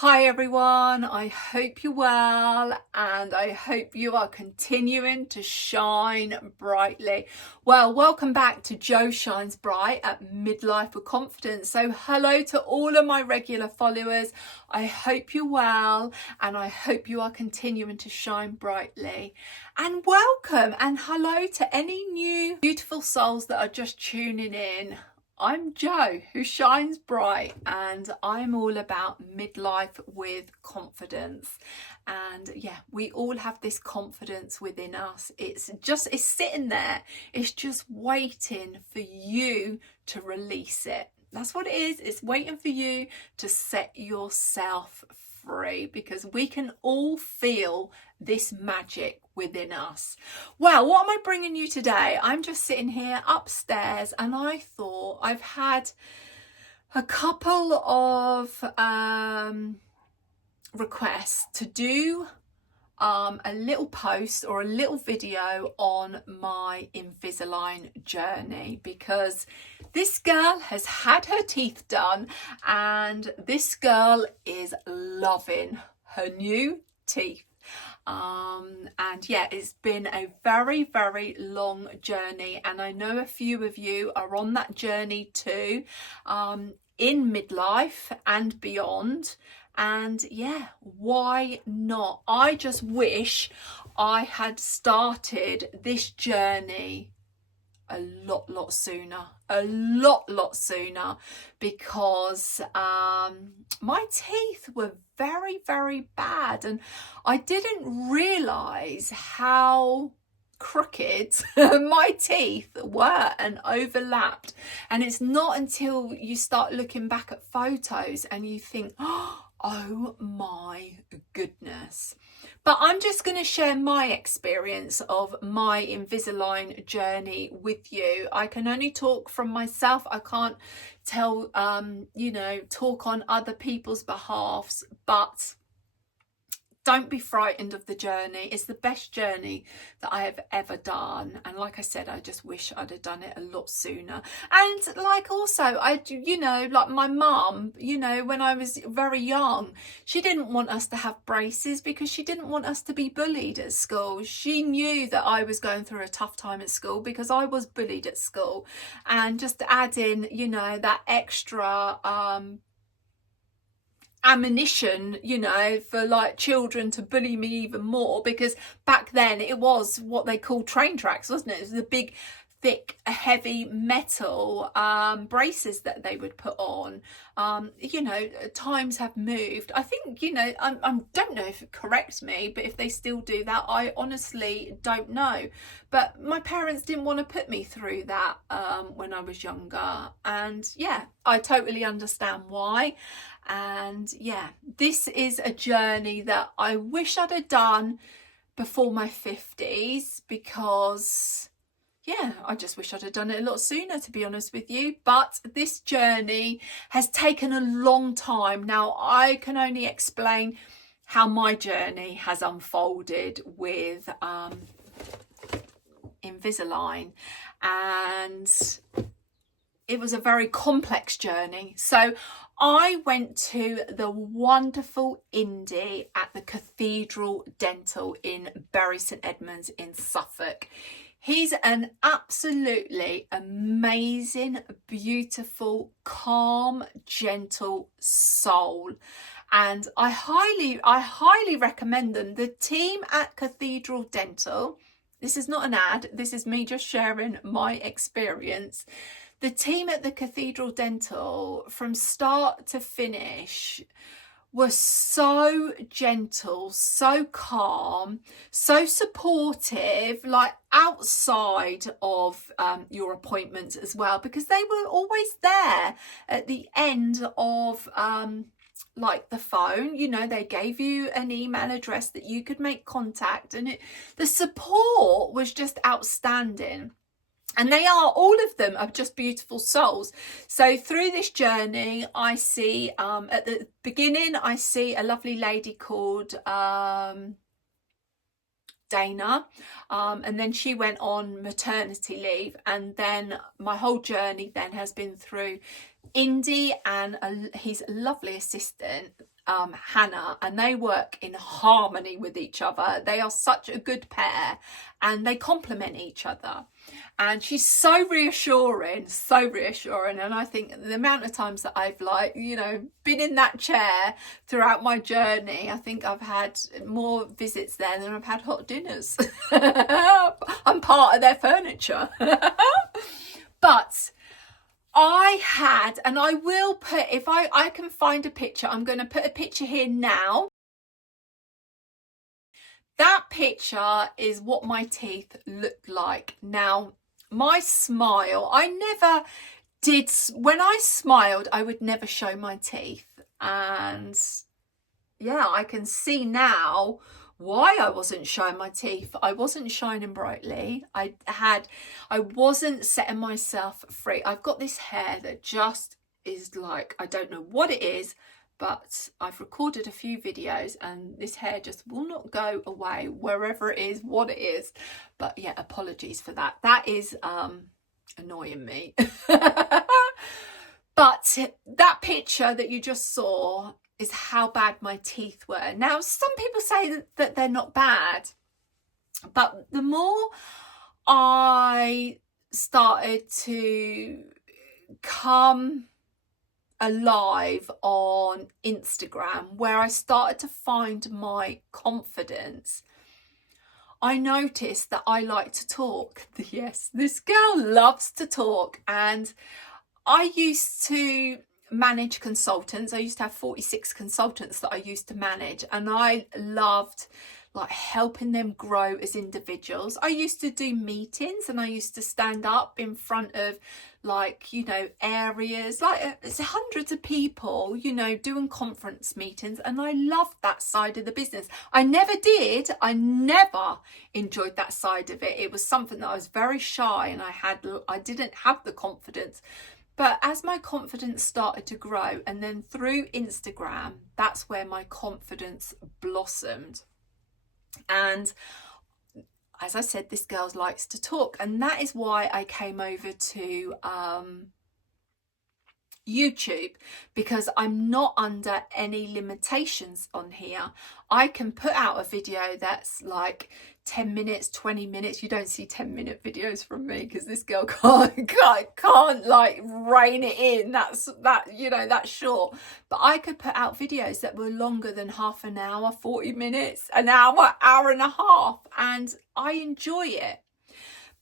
Hi everyone, I hope you're well and I hope you are continuing to shine brightly. Well, welcome back to Jo Shines Bright at Midlife with Confidence. So hello to all of my regular followers. I hope you're well and I hope you are continuing to shine brightly. And welcome and hello to any new beautiful souls that are just tuning in. I'm Jo, who shines bright, and I'm all about midlife with confidence. And yeah, we all have this confidence within us. It's sitting there. It's just waiting for you to release it. That's what it is. It's waiting for you to set yourself free, because we can all feel this magic within us. Well, what am I bringing you today? I'm just sitting here upstairs and I thought I've had a couple of requests to do a little post or a little video on my Invisalign journey, because this girl has had her teeth done and this girl is loving her new teeth. And yeah, it's been a very, very long journey, and I know a few of you are on that journey too, in midlife and beyond. And yeah, why not? I just wish I had started this journey a lot sooner, because my teeth were very bad and I didn't realize how crooked my teeth were and overlapped. And it's not until you start looking back at photos and you think, oh my goodness. But I'm just going to share my experience of my Invisalign journey with you. I can only talk from myself. I can't tell, talk on other people's behalves, but don't be frightened of the journey. It's the best journey that I have ever done. And like I said, I just wish I'd have done it a lot sooner. And like also, like my mum, when I was very young, she didn't want us to have braces because she didn't want us to be bullied at school. She knew that I was going through a tough time at school because I was bullied at school. And just to add in, that extra ammunition, for like children to bully me even more, because back then it was what they called train tracks, wasn't it? It was the big thick heavy metal braces that they would put on. Times have moved. I think, I don't know if it corrects me, but if they still do that, I honestly don't know. But my parents didn't want to put me through that when I was younger, and yeah, I totally understand why. And yeah, this is a journey that I wish I'd have done before my 50s, because yeah, I just wish I'd have done it a lot sooner, to be honest with you. But this journey has taken a long time. Now, I can only explain how my journey has unfolded with Invisalign, and it was a very complex journey. So I went to the wonderful Indy at the Cathedral Dental in Bury St Edmunds in Suffolk. He's an absolutely amazing, beautiful, calm, gentle soul. And I highly recommend them. The team at Cathedral Dental, this is not an ad, this is me just sharing my experience. The team at the Cathedral Dental, from start to finish, were so gentle, so calm, so supportive, like outside of your appointments as well, because they were always there at the end of like the phone. They gave you an email address that you could make contact, and the support was just outstanding. And all of them are just beautiful souls. So through this journey, I see, at the beginning, I see a lovely lady called Dana, and then she went on maternity leave, and then my whole journey then has been through Indy and his lovely assistant, Hannah, and they work in harmony with each other. They are such a good pair and they complement each other. And she's so reassuring. And I think the amount of times that I've been in that chair throughout my journey, I think I've had more visits there than I've had hot dinners. I'm part of their furniture. But I had, and I will put, if I can find a picture, I'm going to put a picture here now. That picture is what my teeth looked like. Now, my smile, I never did, when I smiled, I would never show my teeth. And yeah, I can see now why I wasn't showing my teeth. I wasn't shining brightly. I wasn't setting myself free. I've got this hair that just is like, I don't know what it is, but I've recorded a few videos and this hair just will not go away wherever it is, what it is. But yeah, apologies for that. That is annoying me. But that picture that you just saw is how bad my teeth were. Now, some people say that they're not bad, but the more I started to come alive on Instagram, where I started to find my confidence, I noticed that I like to talk. Yes, this girl loves to talk. And I used to manage consultants. I used to have 46 consultants that I used to manage, and I loved helping them grow as individuals. I used to do meetings and I used to stand up in front of areas, it's hundreds of people, doing conference meetings, and I loved that side of the business. I never enjoyed that side of it. It was something that I was very shy and I didn't have the confidence. But as my confidence started to grow, and then through Instagram, that's where my confidence blossomed. And as I said, this girl likes to talk, and that is why I came over to YouTube, because I'm not under any limitations on here. I can put out a video that's like 10 minutes, 20 minutes. You don't see 10-minute videos from me because this girl can't rein it in. That's short. But I could put out videos that were longer than half an hour, 40 minutes, an hour, hour and a half, and I enjoy it.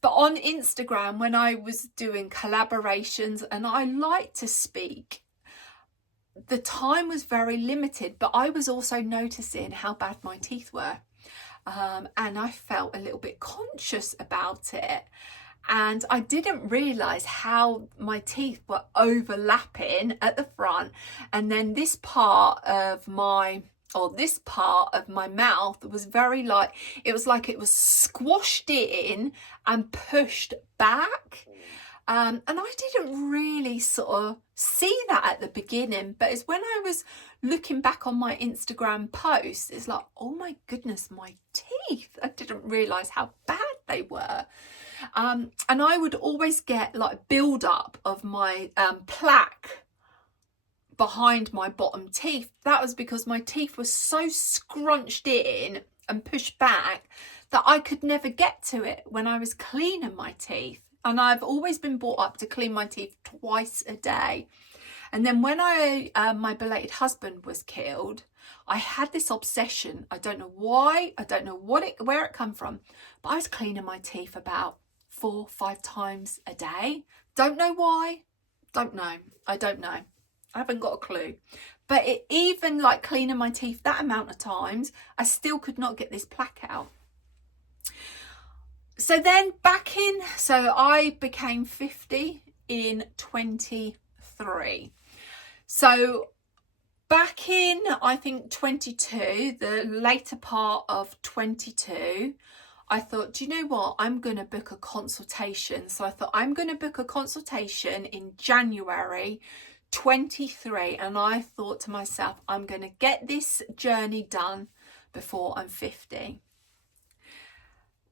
But on Instagram, when I was doing collaborations and I like to speak, the time was very limited, but I was also noticing how bad my teeth were. And I felt a little bit conscious about it. And I didn't realise how my teeth were overlapping at the front. And then this part of my mouth was very it was squashed in and pushed back. And I didn't really sort of see that at the beginning, but it's when I was looking back on my Instagram posts, it's like, oh my goodness, my teeth. I didn't realise how bad they were. And I would always get build up of my plaque behind my bottom teeth. That was because my teeth were so scrunched in and pushed back that I could never get to it when I was cleaning my teeth. And I've always been brought up to clean my teeth twice a day. And then when my belated husband was killed, I had this obsession. I don't know why. I don't know where it come from. But I was cleaning my teeth about 4-5 times a day. Don't know why. Don't know. I don't know. I haven't got a clue. But even cleaning my teeth that amount of times, I still could not get this plaque out. So then I became 50 in 23. So back in, I think 22, the later part of 22, I thought, do you know what? I'm going to book a consultation. So I thought I'm going to book a consultation in January 23. And I thought to myself, I'm going to get this journey done before I'm 50.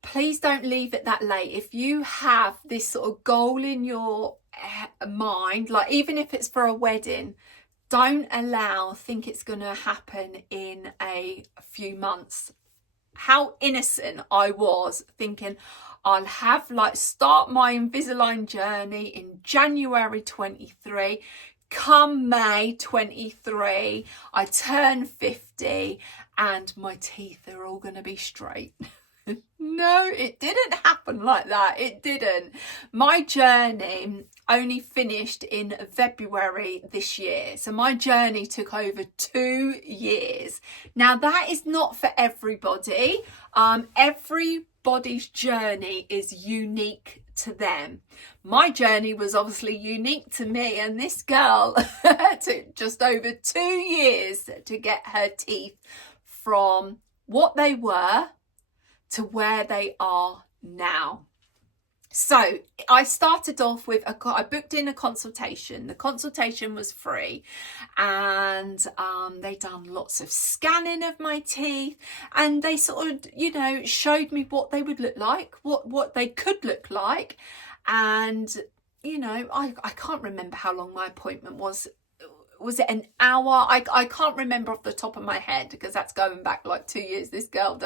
Please don't leave it that late. If you have this sort of goal in your mind, even if it's for a wedding, Don't think it's going to happen in a few months. How innocent I was, thinking I'll have start my Invisalign journey in January 23. Come May 23, I turn 50 and my teeth are all going to be straight. No, it didn't happen like that. It didn't. My journey only finished in February this year. So my journey took over 2 years. Now that is not for everybody. Everybody's journey is unique to them. My journey was obviously unique to me, and this girl took just over 2 years to get her teeth from what they were to where they are now. So I started off with I booked in a consultation. The consultation was free, and they done lots of scanning of my teeth, and they sort of, showed me what they would look like, what they could look like. And, I can't remember how long my appointment was. Was it an hour? I can't remember off the top of my head, because that's going back 2 years. This girl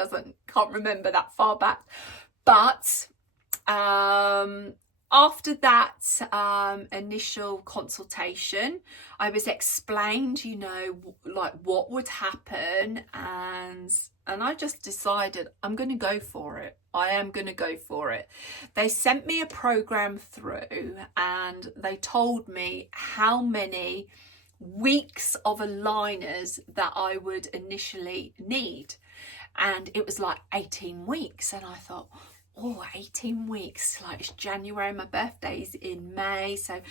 can't remember that far back. But after that initial consultation, I was explained, what would happen, and I just decided I'm going to go for it. I am going to go for it. They sent me a program through, and they told me how many weeks of aligners that I would initially need, and it was 18 weeks, and I thought, 18 weeks, it's January, my birthday's in May, so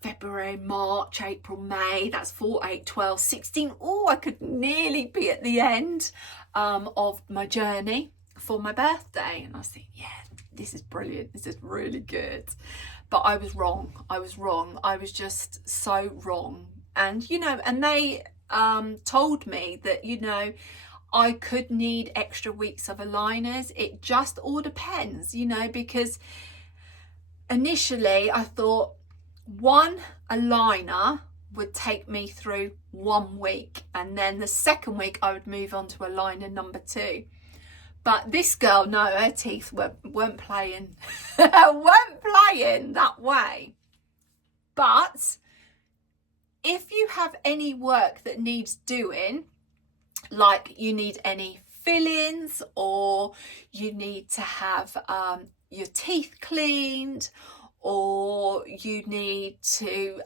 February, March, April, May, that's 4, 8, 12, 16. I could nearly be at the end of my journey for my birthday. And I was thinking, yeah, this is brilliant, this is really good. But I was wrong. I was just so wrong. And and they told me that I could need extra weeks of aligners. It just all depends, because initially I thought one aligner would take me through 1 week, and then the second week I would move on to aligner number 2. But this girl, no, her teeth weren't playing, weren't playing that way. But if you have any work that needs doing, you need any fillings, or you need to have your teeth cleaned, or you need to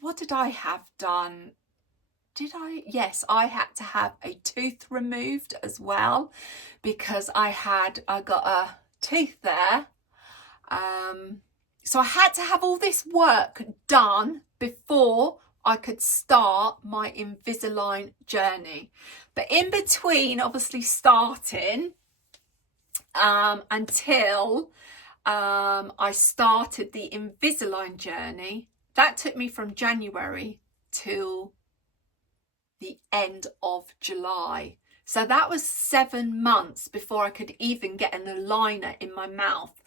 what did I have done? Yes, I had to have a tooth removed as well, because I got a tooth there. So I had to have all this work done before I could start my Invisalign journey. But in between, obviously, starting until I started the Invisalign journey, that took me from January till the end of July. So that was 7 months before I could even get an aligner in my mouth.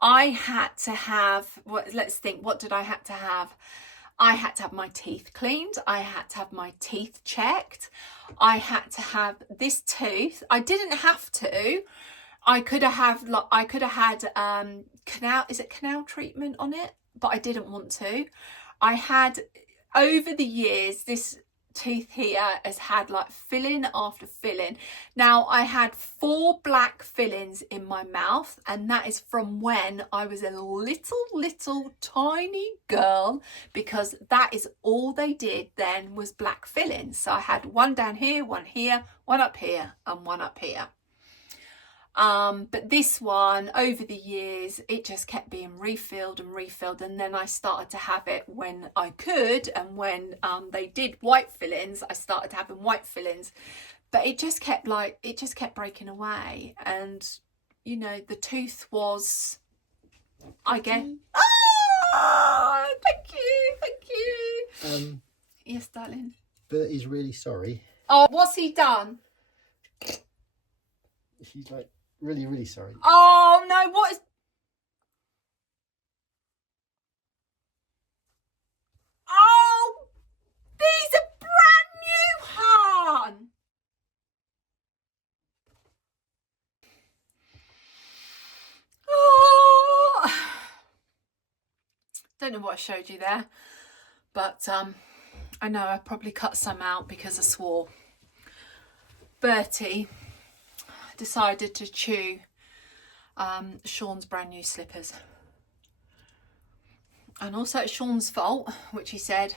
I had to have, let's think, what did I have to have? I had to have my teeth cleaned. I had to have my teeth checked. I had to have this tooth. I didn't have to. I could have had canal treatment on it, but I didn't want to. I had, over the years, this tooth here has had filling after filling. Now I had 4 black fillings in my mouth, and that is from when I was a little tiny girl, because that is all they did then was black fillings. So I had one down here, one here, one up here, and one up here. But this one, over the years, it just kept being refilled, and then I started to have it when I could, and when they did white fillings, I started having white fillings. But it just kept breaking away, and the tooth was, I guess. Thank you. Yes, darling. Bertie's really sorry. Oh, what's he done? She's really sorry. Oh no, what is... Oh, don't know what I showed you there, but I know I probably cut some out because I swore. Bertie decided to chew Sean's brand new slippers. And also it's Sean's fault, which he said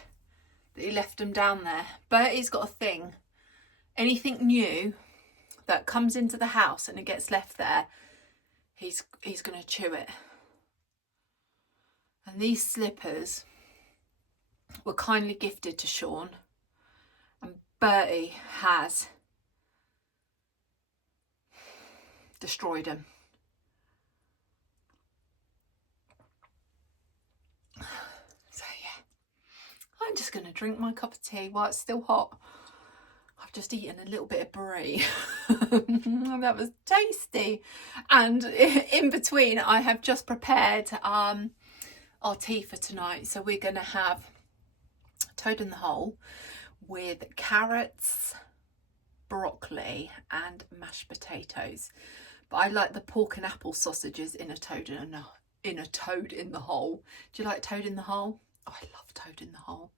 that he left them down there. Bertie's got a thing. Anything new that comes into the house and it gets left there, he's going to chew it. And these slippers were kindly gifted to Sean, and Bertie has destroyed them. So yeah, I'm just going to drink my cup of tea while it's still hot. I've just eaten a little bit of brie. That was tasty. And in between, I have just prepared our tea for tonight. So we're going to have toad in the hole with carrots, broccoli and mashed potatoes. But I like the pork and apple sausages in a toad in the hole. Do you like toad in the hole? Oh, I love toad in the hole.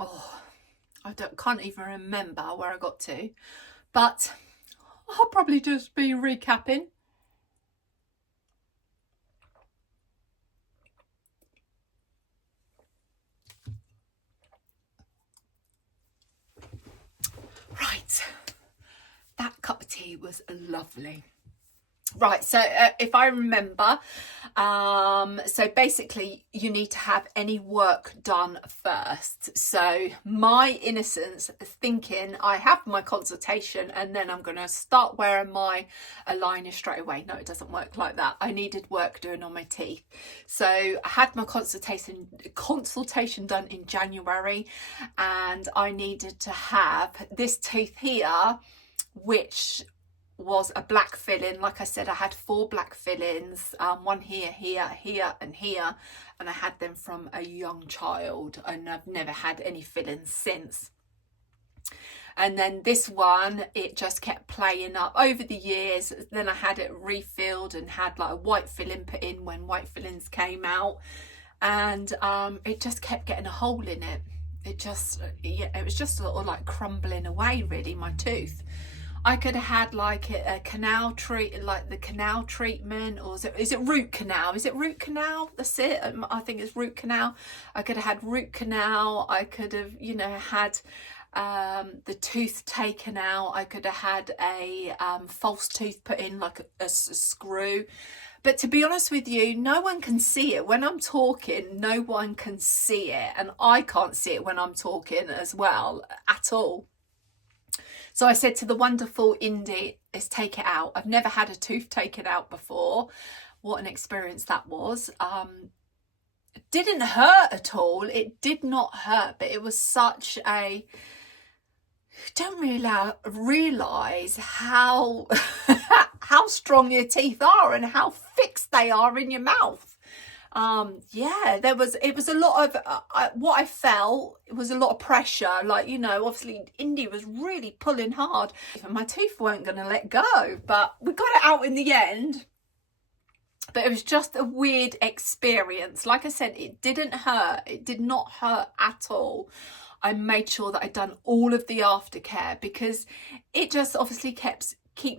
Oh, I can't even remember where I got to, but I'll probably just be recapping. Right, that cup of tea was lovely. Right, so if I remember, so basically you need to have any work done first. So my innocence thinking I have my consultation and then I'm going to start wearing my aligner straight away. No, it doesn't work like that. I needed work doing on my teeth. So I had my consultation done in January, and I needed to have this tooth here, which was a black filling. Like I said, I had 4 black fillings, one here, here, here and here, and I had them from a young child, and I've never had any fillings since. And then this one, it just kept playing up over the years. Then I had it refilled and had like a white filling put in when white fillings came out, and it just kept getting a hole in it. It was just a little like crumbling away, really, my tooth. I could have had like a canal like the canal treatment, or is it root canal? Is it root canal? That's it. I think it's root canal. I could have had root canal. I could have, had the tooth taken out. I could have had a false tooth put in, like a screw. But to be honest with you, no one can see it. When I'm talking, no one can see it. And I can't see it when I'm talking as well, at all. So I said to the wonderful Indy, let's take it out. I've never had a tooth taken out before. What an experience that was. It didn't hurt at all. It did not hurt, but it was such a... You don't really realise how, how strong your teeth are and how fixed they are in your mouth. It was a lot of what I felt. It was a lot of pressure, like, obviously Indy was really pulling hard and my teeth weren't going to let go, but we got it out in the end. But it was just a weird experience. Like I said, it didn't hurt. It did not hurt at all. I made sure that I'd done all of the aftercare, because it just obviously keeps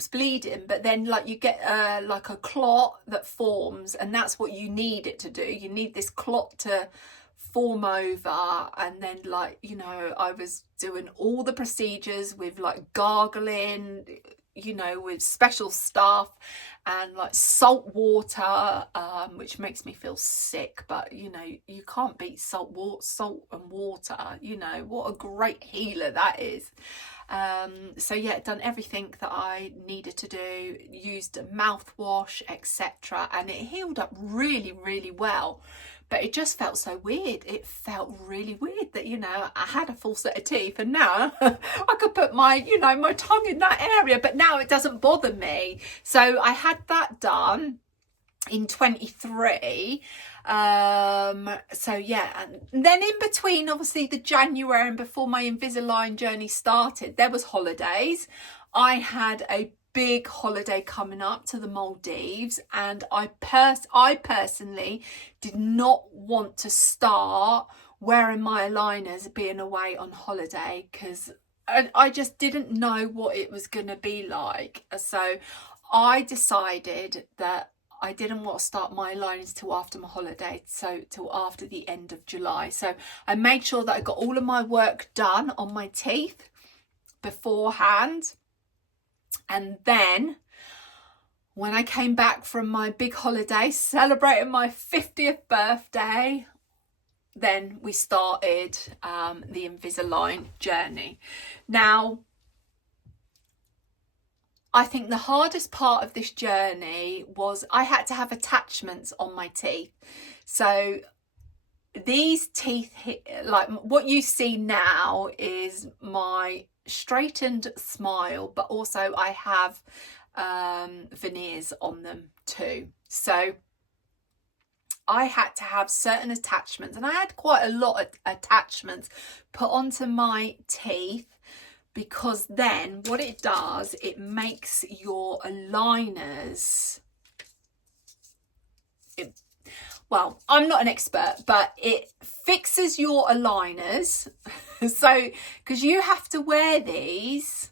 bleeding, but then like you get like a clot that forms, and that's what you need it to do. You need this clot to form over, and then I was doing all the procedures with like gargling, with special stuff, and like salt water, which makes me feel sick, but you can't beat salt and water. What a great healer that is. So yeah, done everything that I needed to do, used a mouthwash, etc., and it healed up really, really well. But it just felt so weird. It felt really weird that, I had a full set of teeth, and now I could put my, my tongue in that area, but now it doesn't bother me. So I had that done in 23. So yeah, and then in between, obviously the January and before my Invisalign journey started, there was holidays. I had a big holiday coming up to the Maldives, and I personally did not want to start wearing my aligners being away on holiday, because I just didn't know what it was going to be like. So I decided that I didn't want to start my aligners till after my holiday, so till after the end of July. So I made sure that I got all of my work done on my teeth beforehand. And then when I came back from my big holiday, celebrating my 50th birthday, then we started the Invisalign journey. Now, I think the hardest part of this journey was I had to have attachments on my teeth. So these teeth, like what you see now, is my straightened smile, but also I have veneers on them too. So I had to have certain attachments, and I had quite a lot of attachments put onto my teeth, because then what it does, it makes your aligners, well, I'm not an expert, but it fixes your aligners. So, because you have to wear these,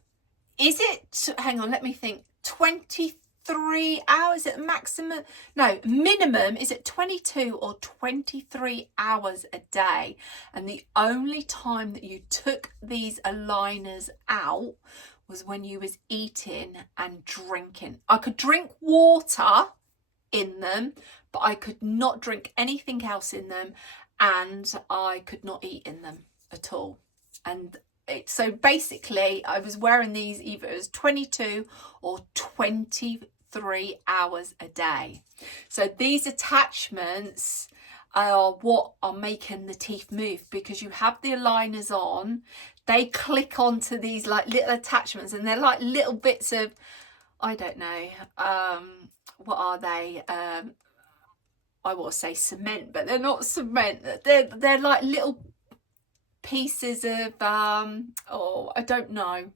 is it, hang on, let me think, 23 hours at maximum? No, minimum, is it 22 or 23 hours a day? And the only time that you took these aligners out was when you was eating and drinking. I could drink water in them, but I could not drink anything else in them, and I could not eat in them at all. And so basically I was wearing these either as 22 or 23 hours a day. So these attachments are what are making the teeth move, because you have the aligners on, they click onto these like little attachments, and they're like little bits of, I don't know, what are they? I want to say cement, but they're not cement. They're like little pieces of oh, I don't know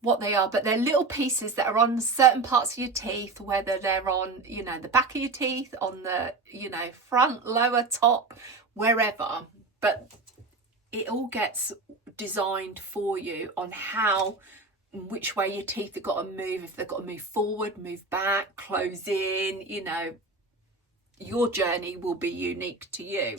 what they are, but they're little pieces that are on certain parts of your teeth, whether they're on, you know, the back of your teeth, on the, you know, front, lower, top, wherever. But it all gets designed for you on how, which way your teeth have got to move, if they've got to move forward, move back, close in, you know, your journey will be unique to you.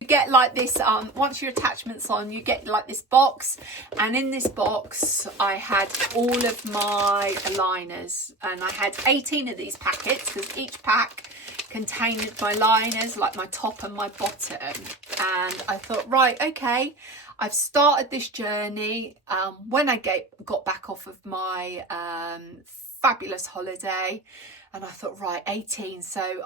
You get like this, once your attachment's on, you get like this box, and in this box I had all of my aligners, and I had 18 of these packets, because each pack contained my liners, like my top and my bottom. And I thought, right, okay, I've started this journey. When I got back off of my fabulous holiday, and I thought, right, 18, so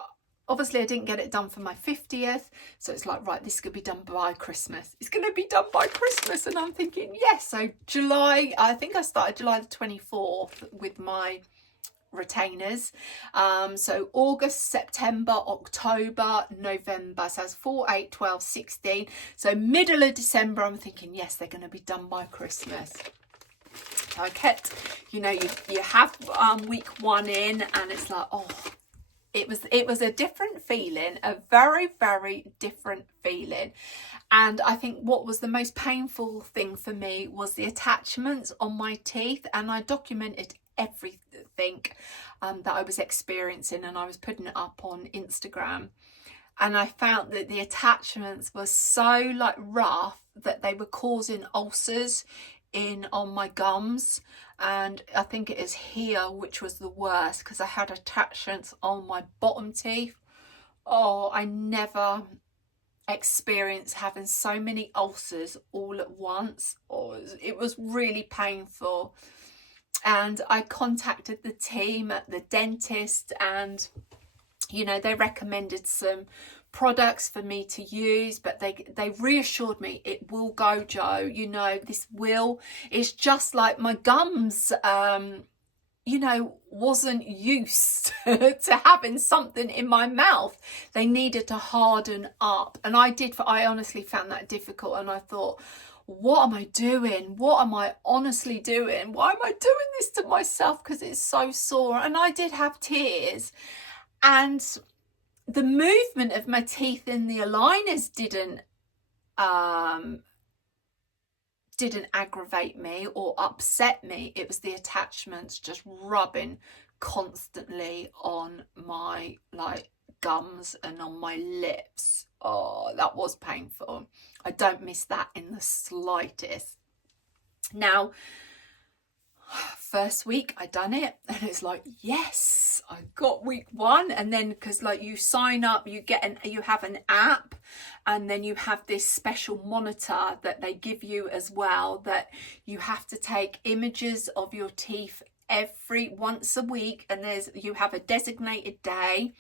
obviously I didn't get it done for my 50th, so it's like, right, this is going to be done by Christmas. It's going to be done by Christmas. And I'm thinking, yes. So July, I think I started July the 24th with my retainers. So August, September, October, November. So that's 4, 8, 12, 16. So middle of December, I'm thinking, yes, they're going to be done by Christmas. I kept, you know, you have week 1 in, and it's like, oh, it was a different feeling, a very, very different feeling. And I think what was the most painful thing for me was the attachments on my teeth, and I documented everything that I was experiencing, and I was putting it up on Instagram. And I found that the attachments were so like rough that they were causing ulcers on my gums, and I think it is here which was the worst, because I had attachments on my bottom teeth. Oh, I never experienced having so many ulcers all at once. Oh, it was really painful. And I contacted the team at the dentist, and you know, they recommended some products for me to use, but they reassured me it will go, Jo, you know, this will. It's just like my gums you know, wasn't used to having something in my mouth. They needed to harden up, and I honestly found that difficult. And I thought, what am I doing? What am I honestly doing? Why am I doing this to myself? Because it's so sore. And I did have tears. And the movement of my teeth in the aligners didn't aggravate me or upset me. It was the attachments just rubbing constantly on my like gums and on my lips. Oh, that was painful. I don't miss that in the slightest. Now, first week I done it and it's like, yes, I got week 1. And then because like you sign up, you have an app, and then you have this special monitor that they give you as well, that you have to take images of your teeth once a week, and you have a designated day,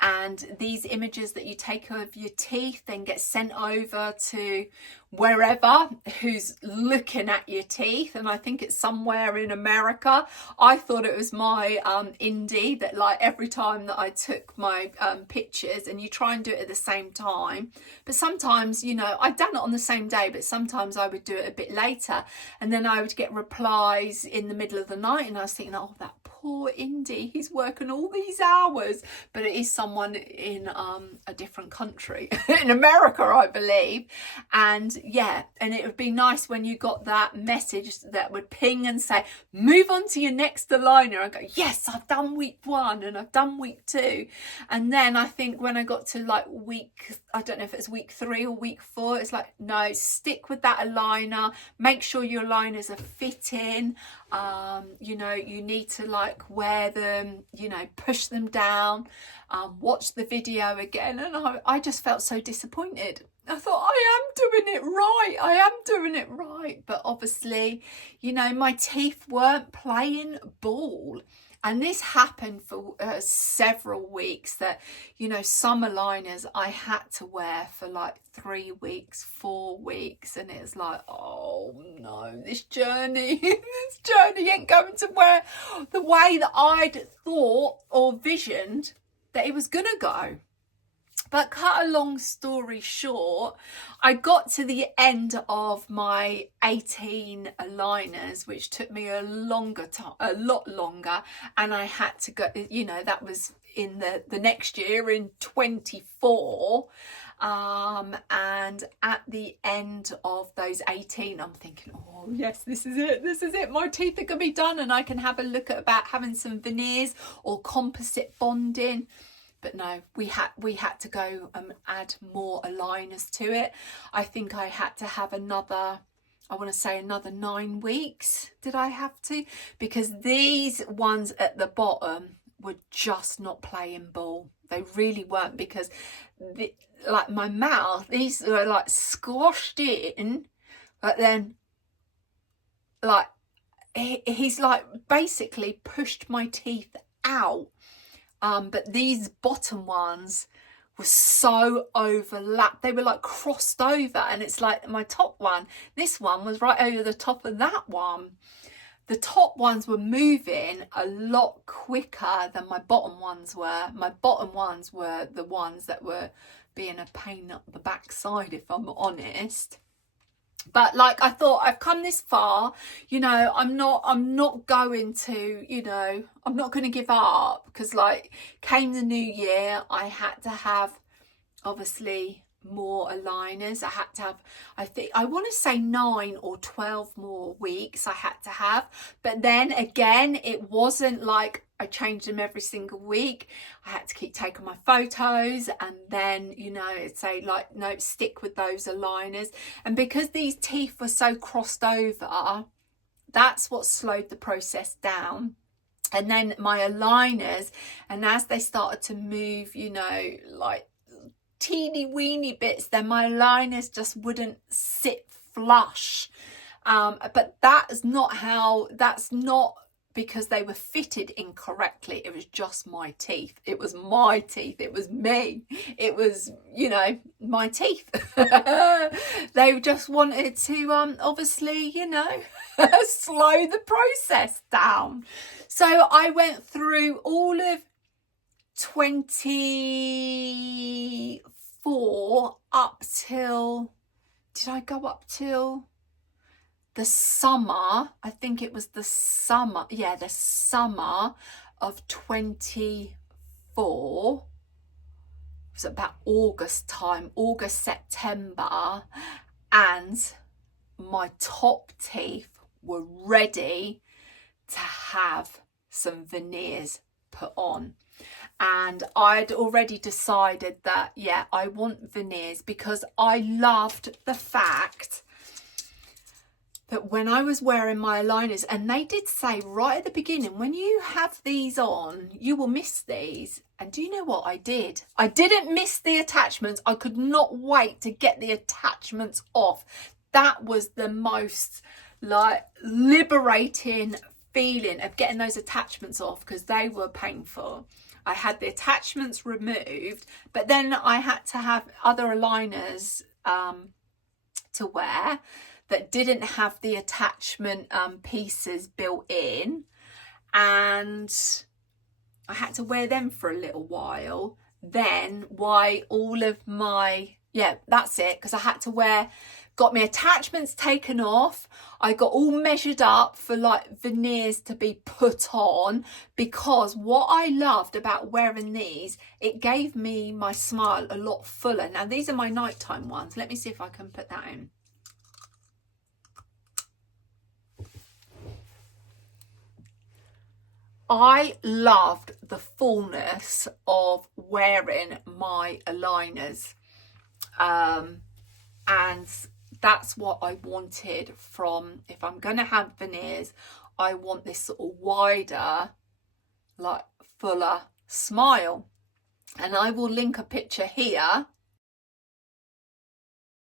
and these images that you take of your teeth then get sent over to wherever who's looking at your teeth. And I think it's somewhere in America. I thought it was my indie, that like every time that I took my pictures, and you try and do it at the same time, but sometimes, you know, I'd done it on the same day, but sometimes I would do it a bit later, and then I would get replies in the middle of the night, and I was thinking, oh, that poor indie, he's working all these hours. But it is someone in a different country, in America, I believe. And yeah, and it would be nice when you got that message that would ping and say, move on to your next aligner. I go, yes, I've done week 1 and I've done week 2. And then I think when I got to like I don't know if it's week 3 or week 4, it's like, no, stick with that aligner. Make sure your aligners are fitting. You know, you need to like wear them, you know, push them down, watch the video again. And I just felt so disappointed. I thought, I am doing it right. But obviously, you know, my teeth weren't playing ball. And this happened for several weeks, that, you know, some aligners I had to wear for like 3 weeks, 4 weeks. And it's like, oh no, this journey ain't going to where the way that I'd thought or visioned that it was going to go. But cut a long story short, I got to the end of my 18 aligners, which took me a lot longer. And I had to go, you know, that was in the next year, in 24. And at the end of those 18, I'm thinking, oh yes, this is it. My teeth are going to be done, and I can have a look at about having some veneers or composite bonding. But no, we had to go and add more aligners to it. I think I had to have another 9 weeks. Did I have to? Because these ones at the bottom were just not playing ball. They really weren't, because like my mouth, these were like squashed in, but then like he's like basically pushed my teeth out. But these bottom ones were so overlapped. They were like crossed over, and it's like my top one, this one was right over the top of that one. The top ones were moving a lot quicker than my bottom ones were. My bottom ones were the ones that were being a pain up the backside, if I'm honest. But like, I thought, I've come this far, you know, I'm not going to, you know, I'm not going to give up, because like came the new year, I had to have obviously more aligners. I had to have, I want to say 9 or 12 more weeks I had to have. But then again, it wasn't like I changed them every single week. I had to keep taking my photos, and then, you know, it'd say like, no, stick with those aligners. And because these teeth were so crossed over, that's what slowed the process down. And then my aligners, and as they started to move, you know, like teeny weeny bits, then my aligners just wouldn't sit flush. But that's not because they were fitted incorrectly. It was just my teeth. It was my teeth. It was me. It was, you know, my teeth. They just wanted to obviously, you know, slow the process down. So I went through all of 24 up till, did I go up till the summer, I think it was the summer, yeah, the summer of 24. It was about August time, August, September, and my top teeth were ready to have some veneers put on. And I'd already decided that, yeah, I want veneers, because I loved the fact that when I was wearing my aligners, and they did say right at the beginning, when you have these on, you will miss these. And do you know what I did? I didn't miss the attachments. I could not wait to get the attachments off. That was the most like liberating feeling of getting those attachments off, because they were painful. I had the attachments removed, but then I had to have other aligners to wear that didn't have the attachment pieces built in, and I had to wear them for a little while. Then why all of my, yeah, that's it, because I had to got my attachments taken off. I got all measured up for like veneers to be put on, because what I loved about wearing these, it gave me my smile a lot fuller. Now these are my nighttime ones. Let me see if I can put that in. I loved the fullness of wearing my aligners, and that's what I wanted from, if I'm going to have veneers, I want this sort of wider, like fuller smile. And I will link a picture here.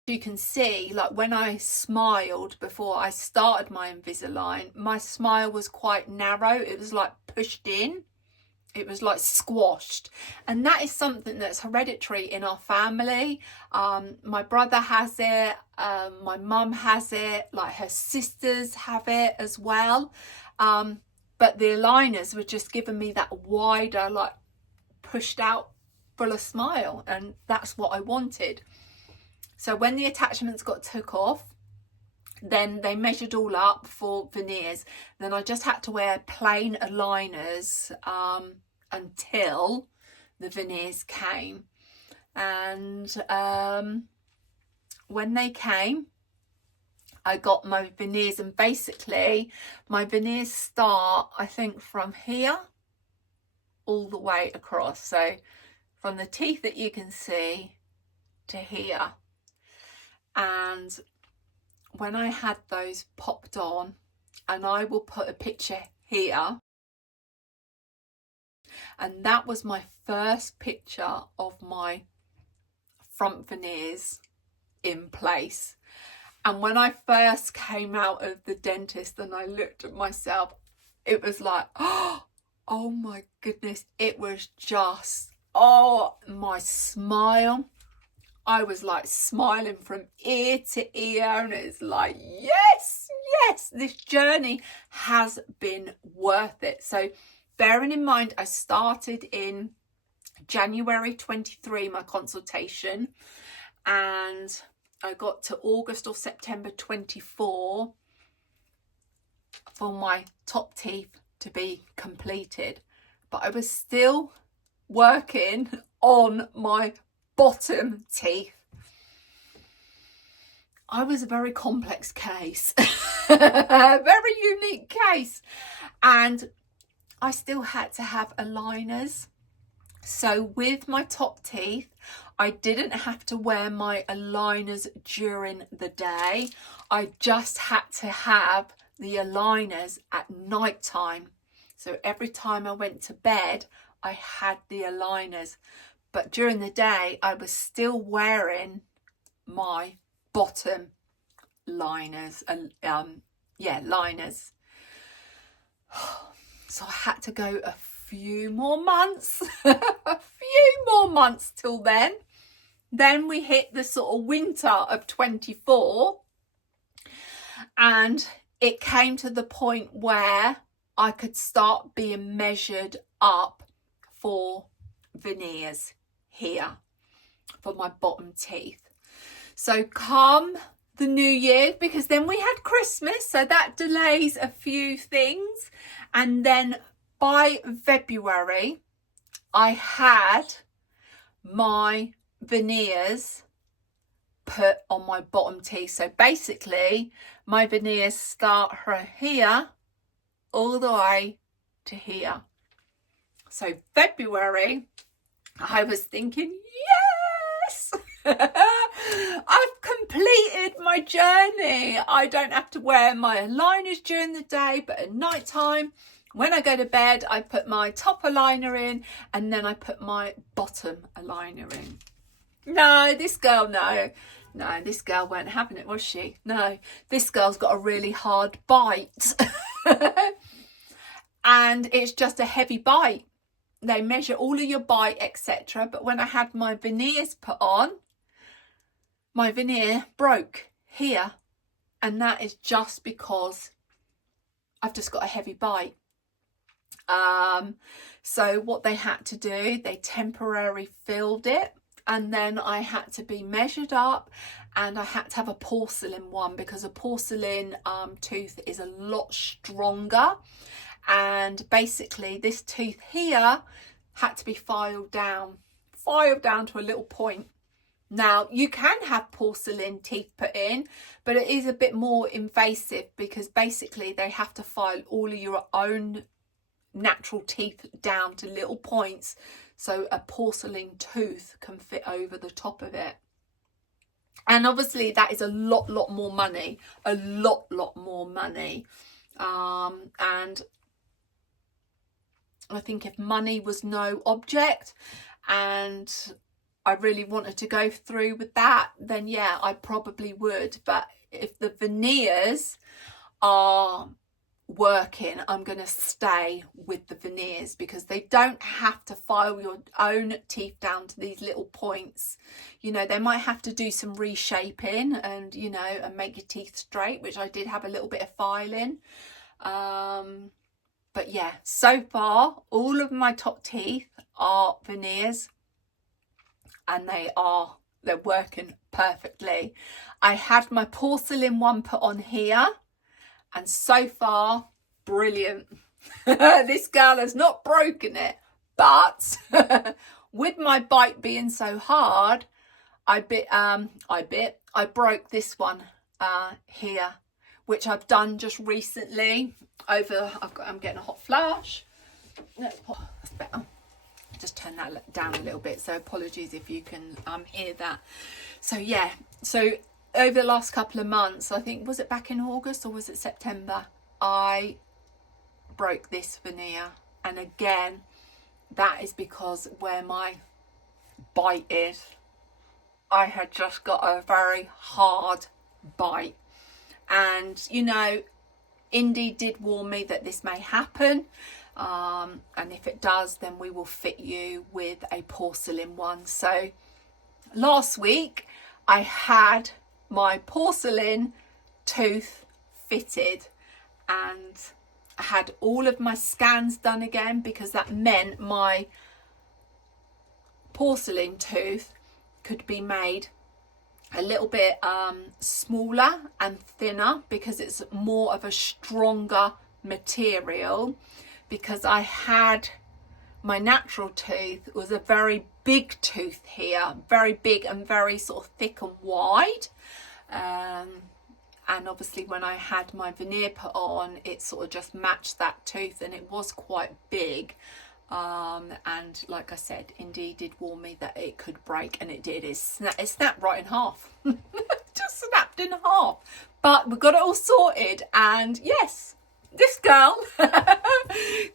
You can see, like when I smiled before I started my Invisalign, my smile was quite narrow. It was like pushed in. It was like squashed, and that is something that's hereditary in our family. My brother has it, my mum has it, like her sisters have it as well. But the aligners were just giving me that wider, like pushed out, fuller smile, and that's what I wanted. So when the attachments got took off, then they measured all up for veneers. Then I just had to wear plain aligners until the veneers came. And when they came, I got my veneers, and basically my veneers start, I think, from here all the way across. So from the teeth that you can see to here. And when I had those popped on, and I will put a picture here, and that was my first picture of my front veneers in place. And when I first came out of the dentist and I looked at myself, it was like, oh my goodness, it was just, oh, my smile. I was like smiling from ear to ear, and it's like, yes, this journey has been worth it. So bearing in mind, I started in January 23, my consultation, and I got to August or September 24 for my top teeth to be completed. But I was still working on my bottom teeth. I was a very complex case, a very unique case, and I still had to have aligners. So with my top teeth, I didn't have to wear my aligners during the day. I just had to have the aligners at night time. So every time I went to bed, I had the aligners. But during the day, I was still wearing my bottom liners, liners. So I had to go a few more months, till then. Then we hit the sort of winter of 24, and it came to the point where I could start being measured up for veneers here for my bottom teeth. So come the New Year, because then we had Christmas, so that delays a few things. And then by February, I had my veneers put on my bottom teeth. So basically, my veneers start from here all the way to here. So February, I was thinking, yes, I've completed my journey. I don't have to wear my aligners during the day, but at night time, when I go to bed, I put my top aligner in and then I put my bottom aligner in. No, this girl, no, this girl weren't having it, was she? No, this girl's got a really hard bite. And it's just a heavy bite. They measure all of your bite, etc. But when I had my veneers put on, my veneer broke here. And that is just because I've just got a heavy bite. So what they had to do, they temporarily filled it. And then I had to be measured up, and I had to have a porcelain one, because a porcelain tooth is a lot stronger. And basically this tooth here had to be filed down to a little point. Now, you can have porcelain teeth put in, but it is a bit more invasive, because basically they have to file all of your own natural teeth down to little points, so a porcelain tooth can fit over the top of it. And obviously that is a lot more money, a lot more money. And I think if money was no object and I really wanted to go through with that, then yeah, I probably would. But if the veneers are working, I'm going to stay with the veneers, because they don't have to file your own teeth down to these little points. You know, they might have to do some reshaping and, you know, and make your teeth straight, which I did have a little bit of filing. But yeah, so far all of my top teeth are veneers, and they're working perfectly. I had my porcelain one put on here, and so far, brilliant. This girl has not broken it, but with my bite being so hard, I broke this one here, which I've done just recently. I'm getting a hot flash. That's better. Just turn that down a little bit, so apologies if you can hear that. So yeah, so over the last couple of months, I think, was it back in August or was it September, I broke this veneer. And again, that is because where my bite is, I had just got a very hard bite. And you know, Indy did warn me that this may happen, and if it does, then we will fit you with a porcelain one. So last week I had my porcelain tooth fitted, and I had all of my scans done again, because that meant my porcelain tooth could be made a little bit smaller and thinner, because it's more of a stronger material. Because I had my natural tooth was a very big tooth here, very big and very sort of thick and wide, and obviously when I had my veneer put on, it sort of just matched that tooth, and it was quite big. And like I said, Indy did warn me that it could break, and it did. It snapped right in half. Just snapped in half. But we got it all sorted, and yes, this girl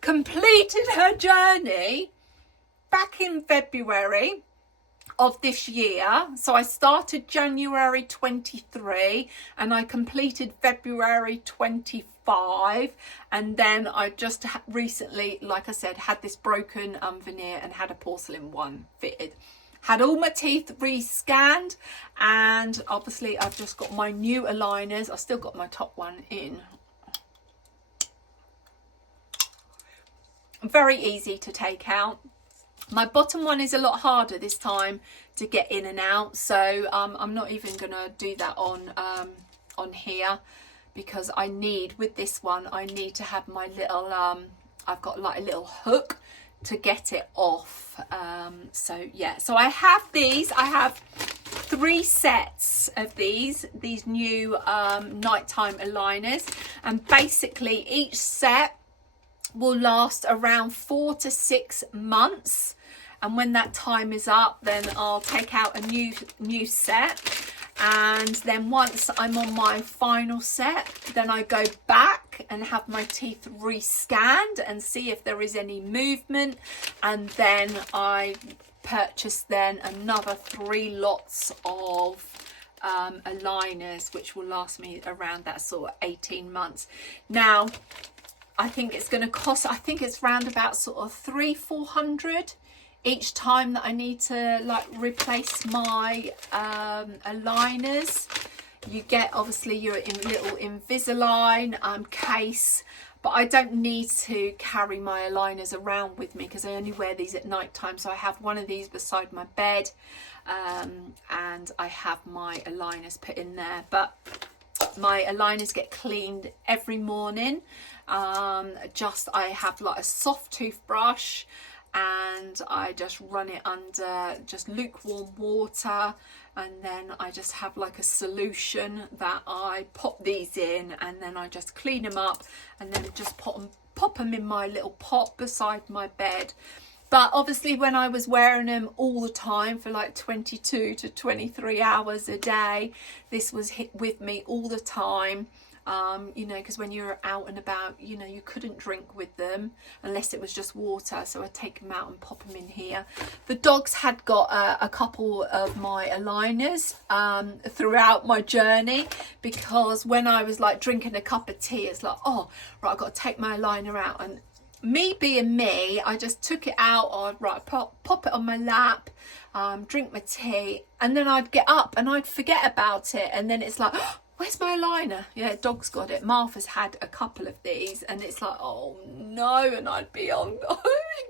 completed her journey back in February of this year. So I started January 23 and I completed February 25, and then I just recently, like I said, had this broken veneer and had a porcelain one fitted. Had all my teeth re-scanned, and obviously I've just got my new aligners. I've still got my top one in. Very easy to take out. My bottom one is a lot harder this time to get in and out, so I'm not even gonna do that on here, because I need, with this one, I need to have my little I've got like a little hook to get it off. So yeah, so I have these. I have 3 sets of these new nighttime aligners, and basically each set will last around 4 to 6 months, and when that time is up, then I'll take out a new set. And then once I'm on my final set, then I go back and have my teeth rescanned and see if there is any movement, and then I purchase then another 3 lots of aligners, which will last me around that sort of 18 months. Now I think it's going to cost, I think it's round about sort of 300-400 each time that I need to like replace my aligners. You get obviously your little Invisalign case, but I don't need to carry my aligners around with me because I only wear these at night time. So I have one of these beside my bed, and I have my aligners put in there. But my aligners get cleaned every morning. I have like a soft toothbrush, and I just run it under just lukewarm water, and then I just have like a solution that I pop these in, and then I just clean them up, and then just pop them in my little pot beside my bed. But obviously when I was wearing them all the time for like 22 to 23 hours a day, this was with me all the time. You know, because when you're out and about, you know, you couldn't drink with them unless it was just water, so I take them out and pop them in here. The dogs had got a couple of my aligners throughout my journey, because when I was like drinking a cup of tea, it's like, oh right, I've got to take my aligner out, and me being me, I just took it out, I'd pop it on my lap, drink my tea, and then I'd get up and I'd forget about it, and then it's like, oh, where's my aligner? Yeah, dog's got it. Martha's had a couple of these, and it's like, oh no, and I'd be in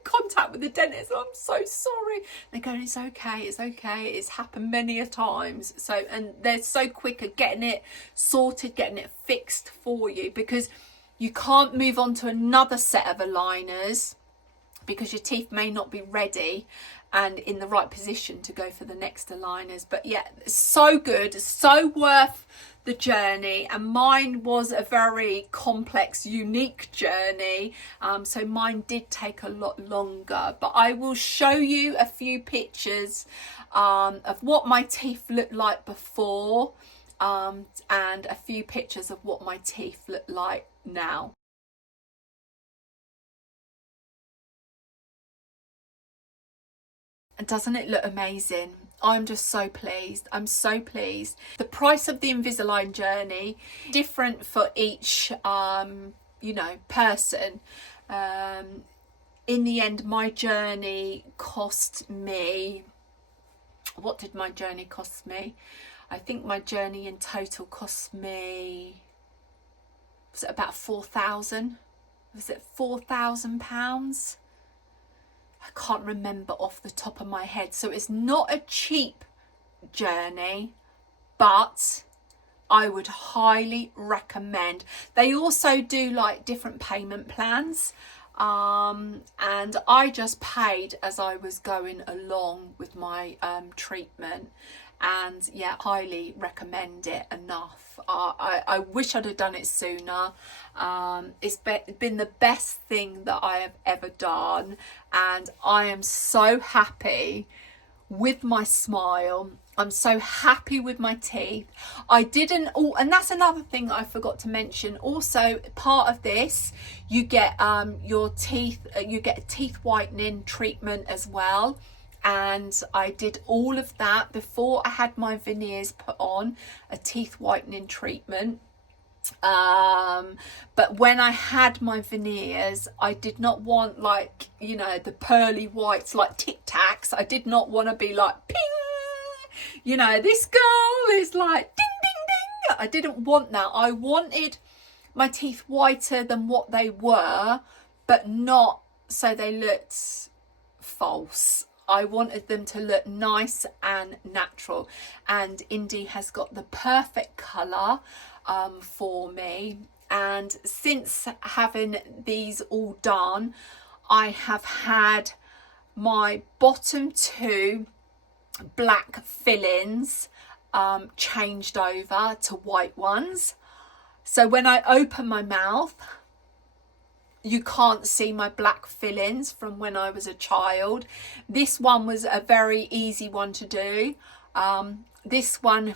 contact with the dentist. I'm so sorry. They're going, it's okay, it's happened many a times. So, and they're so quick at getting it sorted, getting it fixed for you, because you can't move on to another set of aligners because your teeth may not be ready and in the right position to go for the next aligners. But yeah, so good, so worth the journey. And mine was a very complex, unique journey, so mine did take a lot longer. But I will show you a few pictures of what my teeth looked like before, and a few pictures of what my teeth look like now. And doesn't it look amazing? I'm just so pleased. I'm so pleased. The price of the Invisalign Journey, different for each, you know, person. In the end, my journey cost me, what did my journey cost me? I think my journey in total cost me, was it about 4,000? Was it £4,000? I can't remember off the top of my head. So it's not a cheap journey, but I would highly recommend. They also do like different payment plans, and I just paid as I was going along with my treatment, and yeah, highly recommend it enough. I wish I'd have done it sooner. It's been the best thing that I have ever done, and I am so happy with my smile. I'm so happy with my teeth. And that's another thing that I forgot to mention. Also, part of this, you get your teeth, you get a teeth whitening treatment as well. And I did all of that before I had my veneers put on, a teeth whitening treatment. But when I had my veneers, I did not want, like, you know, the pearly whites like Tic Tacs. I did not want to be like, ping, you know, this girl is like ding, ding, ding. I didn't want that. I wanted my teeth whiter than what they were, but not so they looked false. I wanted them to look nice and natural, and Indy has got the perfect colour for me. And since having these all done, I have had my bottom two black fillings changed over to white ones. So when I open my mouth, you can't see my black fillings from when I was a child. This one was a very easy one to do. This one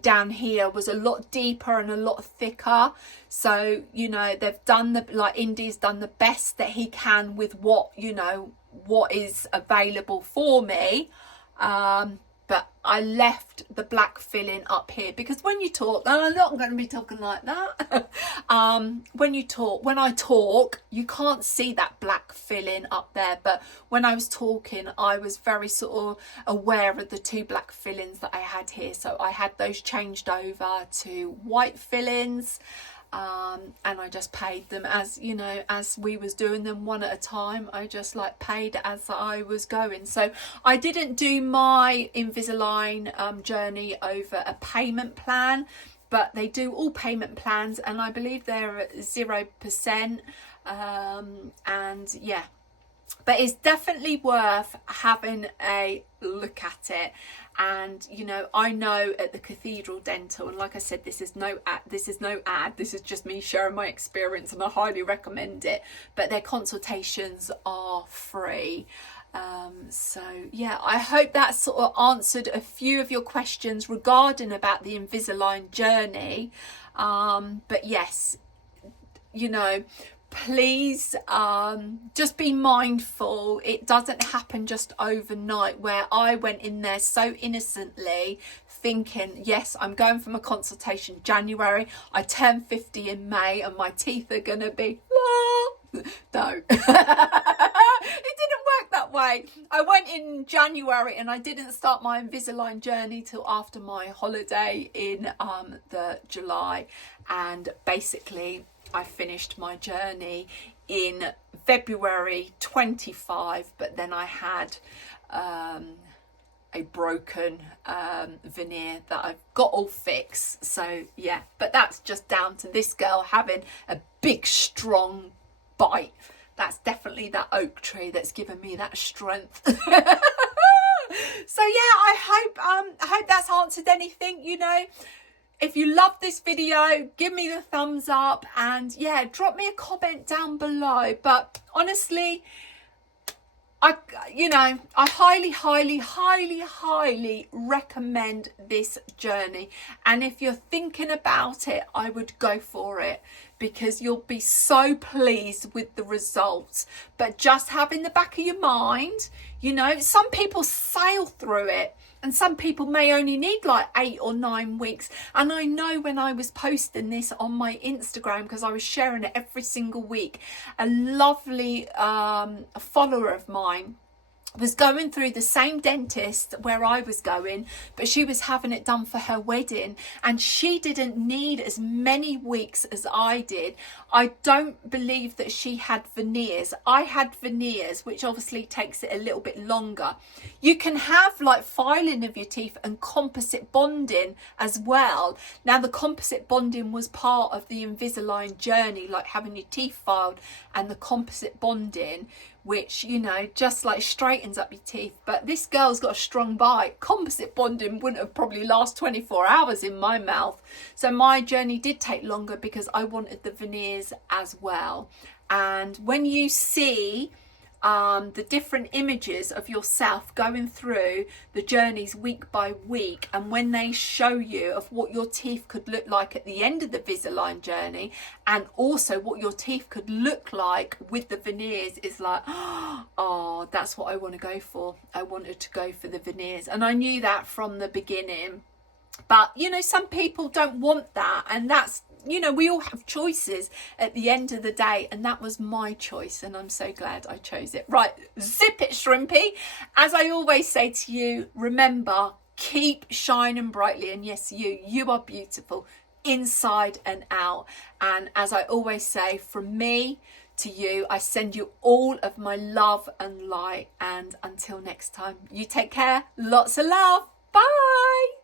down here was a lot deeper and a lot thicker. So, you know, they've done the, like Indy's done the best that he can with what, you know, what is available for me. But I left the black filling up here because when you talk, and I'm not going to be talking like that. When I talk, you can't see that black filling up there. But when I was talking, I was very sort of aware of the two black fillings that I had here. So I had those changed over to white fillings. And I just paid them as, you know, as we was doing them one at a time. I just like paid as I was going. So I didn't do my Invisalign journey over a payment plan, but they do all payment plans, and I believe they're at 0%. And yeah, but it's definitely worth having a look at it. And you know, I know at the Cathedral Dental, and like I said, this is no ad, this is just me sharing my experience, and I highly recommend it, but their consultations are free. So yeah, I hope that sort of answered a few of your questions regarding about the Invisalign journey. But yes, you know, please just be mindful. It doesn't happen just overnight, where I went in there so innocently thinking, yes, I'm going for my consultation January, I turn 50 in May and my teeth are gonna be no. It didn't work that way. I went in January and I didn't start my Invisalign journey till after my holiday in the July, and basically I finished my journey in February 25, but then I had a broken veneer that I've got all fixed. So yeah, but that's just down to this girl having a big strong bite. That's definitely that oak tree that's given me that strength. So yeah, I hope that's answered anything. You know, if you love this video, give me the thumbs up, and yeah, drop me a comment down below. But honestly, I highly recommend this journey. And if you're thinking about it, I would go for it, because you'll be so pleased with the results. But just have in the back of your mind, you know, some people sail through it, and some people may only need like 8 or 9 weeks. And I know when I was posting this on my Instagram, because I was sharing it every single week, a lovely follower of mine was going through the same dentist where I was going, but she was having it done for her wedding, and she didn't need as many weeks as I did. I don't believe that she had veneers. I had veneers, which obviously takes it a little bit longer. You can have like filing of your teeth and composite bonding as well. Now the composite bonding was part of the Invisalign journey, like having your teeth filed, and the composite bonding, which, you know, just like straightens up your teeth. But this girl's got a strong bite. Composite bonding wouldn't have probably last 24 hours in my mouth. So my journey did take longer because I wanted the veneers as well. And when you see the different images of yourself going through the journeys week by week, and when they show you of what your teeth could look like at the end of the Invisalign journey, and also what your teeth could look like with the veneers, is like, oh, that's what I want to go for. I wanted to go for the veneers, and I knew that from the beginning. But you know, some people don't want that, and that's, you know, we all have choices at the end of the day, and that was my choice, and I'm so glad I chose it. Right, zip it, shrimpy. As I always say to you, remember, keep shining brightly. And yes, you are beautiful inside and out. And as I always say, from me to you. I send you all of my love and light, and until next time, you take care. Lots of love. Bye.